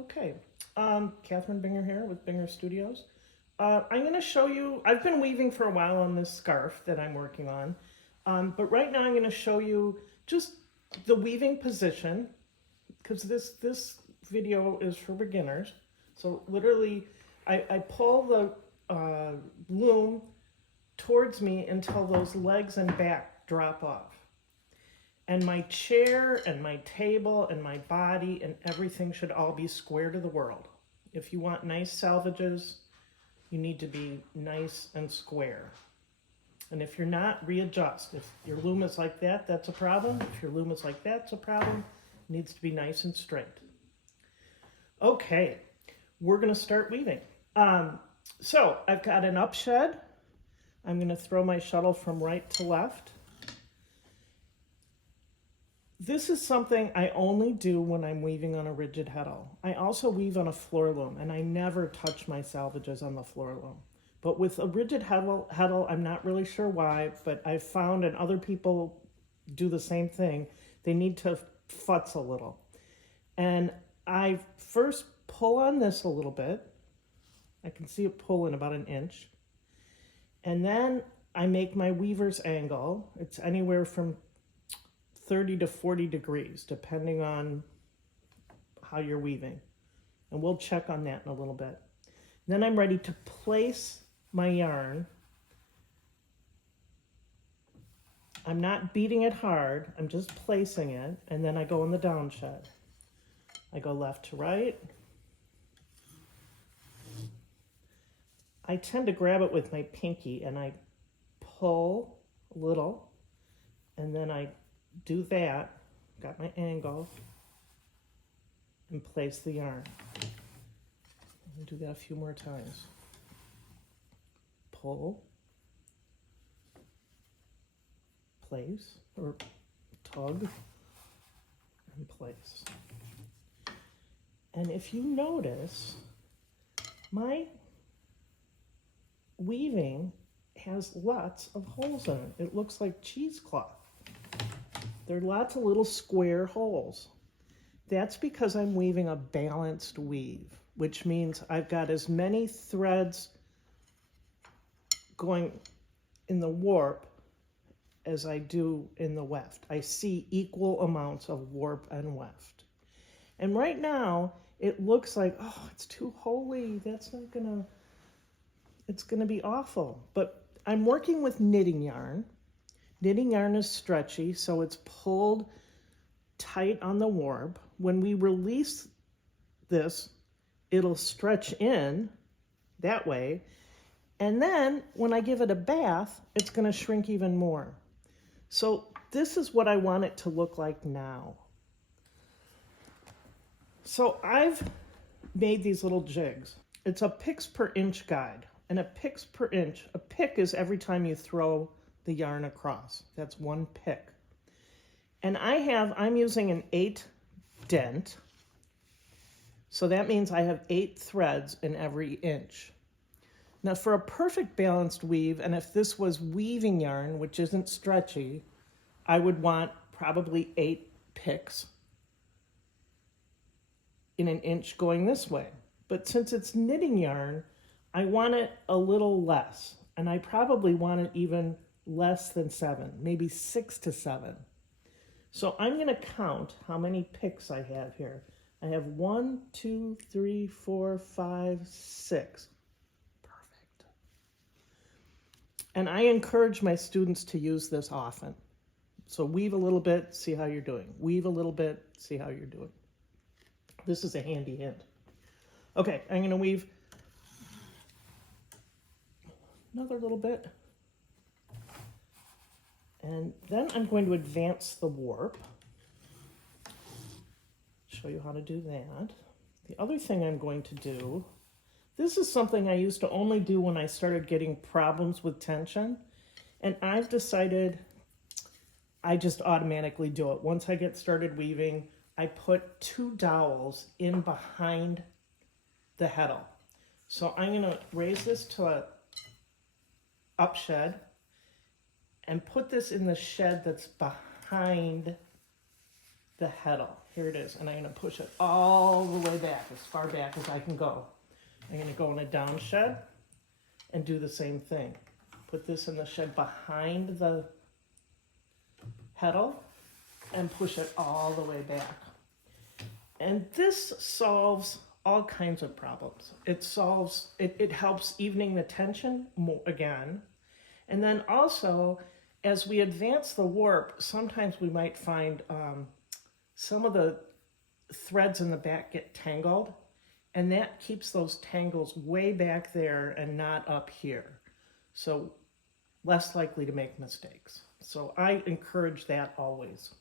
Okay, Catherine Binger here with Binger Studios. I'm going to show you, I've been weaving for a while on this scarf that I'm working on, but right now I'm going to show you just the weaving position, because this video is for beginners. So literally, I pull the loom towards me until those legs and back drop off. And my chair and my table and my body and everything should all be square to the world. If you want nice salvages, you need to be nice and square. And if you're not, readjust. If your loom is like that, that's a problem. If your loom is like that, it's a problem. It needs to be nice and straight. Okay, we're gonna start weaving. So I've got an up shed. I'm gonna throw my shuttle from right to left. This is something I only do when I'm weaving on a rigid heddle. I also weave on a floor loom, and I never touch my salvages on the floor loom. But with a rigid heddle, I'm not really sure why, but I've found, and other people do the same thing, they need to futz a little. And I first pull on this a little bit. I can see it pull in about 1 inch. And then I make my weaver's angle. It's anywhere from 30 to 40 degrees, depending on how you're weaving. And we'll check on that in a little bit. Then I'm ready to place my yarn. I'm not beating it hard, I'm just placing it, and then I go in the down shed. I go left to right. I tend to grab it with my pinky and I pull a little, and then I do that, got my angle, and place the yarn. I'll do that a few more times. Pull, place, or tug, and place. And if you notice, my weaving has lots of holes in it. It looks like cheesecloth. There are lots of little square holes. That's because I'm weaving a balanced weave, which means I've got as many threads going in the warp as I do in the weft. I see equal amounts of warp and weft. And right now, it looks like, oh, it's too holy. That's not gonna, it's gonna be awful. But I'm working with knitting yarn. Knitting yarn is stretchy, so it's pulled tight on the warp. When we release this, it'll stretch in that way. And then when I give it a bath, it's gonna shrink even more. So this is what I want it to look like now. So I've made these little jigs. It's a picks per inch guide. And a picks per inch, a pick is every time you throw the yarn across. That's 1 pick. And I'm using an 8 dent. So that means I have 8 threads in every inch. Now for a perfect balanced weave, and if this was weaving yarn, which isn't stretchy, I would want probably 8 picks in an inch going this way. But since it's knitting yarn, I want it a little less. And I probably want it even less than 7, maybe 6 to 7. So I'm going to count how many picks I have here. I have 1, 2, 3, 4, 5, 6. Perfect. And I encourage my students to use this often. So weave a little bit, see how you're doing. Weave a little bit, see how you're doing. This is a handy hint. Okay, I'm going to weave another little bit. And then I'm going to advance the warp. Show you how to do that. The other thing I'm going to do, this is something I used to only do when I started getting problems with tension. And I've decided I just automatically do it. Once I get started weaving, I put 2 dowels in behind the heddle. So I'm going to raise this to a up shed and put this in the shed that's behind the heddle. Here it is, and I'm going to push it all the way back, as far back as I can go. I'm going to go in a down shed and do the same thing. Put this in the shed behind the heddle and push it all the way back. And this solves all kinds of problems. It helps evening the tension more, again. And then also, as we advance the warp, sometimes we might find some of the threads in the back get tangled, and that keeps those tangles way back there and not up here. So less likely to make mistakes. So I encourage that always.